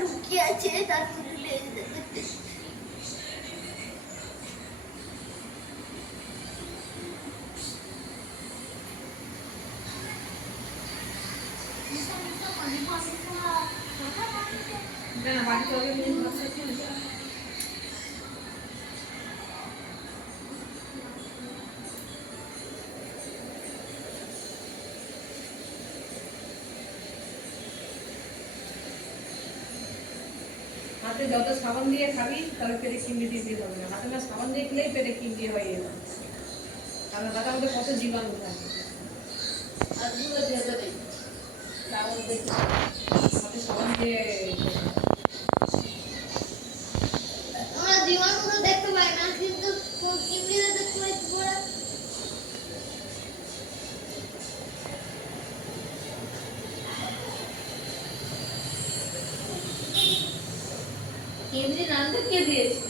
লুকিয়ে আছে তারপরে হাতে যত সাবান দিয়ে খাবি তাহলে পেটে কিডনি দিয়ে হবে না। হাতে না সাবান দিয়ে খেলেই পেটে কিডনি হয়ে যাবে, কারণ হাতের মধ্যে কত জীবাণু থাকে। হাতে সাবান দিয়ে আমরা জীবাণু দেখতে পাই না, কিন্তু কিডনিতে দেখতে পাই পুরো। কিডনি রান্না কে দিয়েছে?